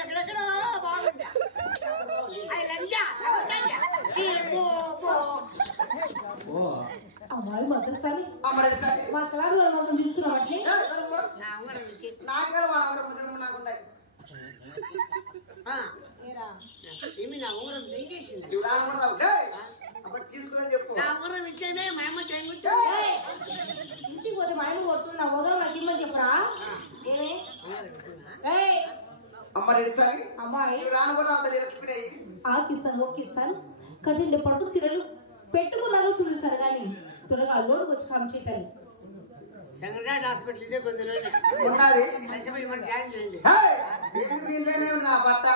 ఎక్కడెక్కడో బాగుంటా అమ్మాయి మొదటిసారి మా కళాకారుల కోసం తీసుకున్నామంటే నాకే వాళ్ళ నాకుంటాయి ఏమి నా ఉంగరం తెంగేసింది తీసుకుని చెప్పు నా ఉంగరం ఇచ్చేమే మా అమ్మ ఇంటికి పోతే మా అమ్మ కొడుతుంది నా ఉంగరం నాకు ఇమ్మని చెప్పరా ఏమే అమ్మ రెడీ సార్ అమ్మాయి రానుకున్నావు ఆకిస్తాను ఓకిస్తాను కట్టిండే పట్టు చీరలు పెట్టుకున్నాను చూపిస్తారు కానీ త్వరగా లోటుకు వచ్చి కారం చేయాలి సంగరాజ్ హాస్పిటల్ ఇదే కొంచెం ఉండాలి జాయిన్ చేయండి నా బట్ట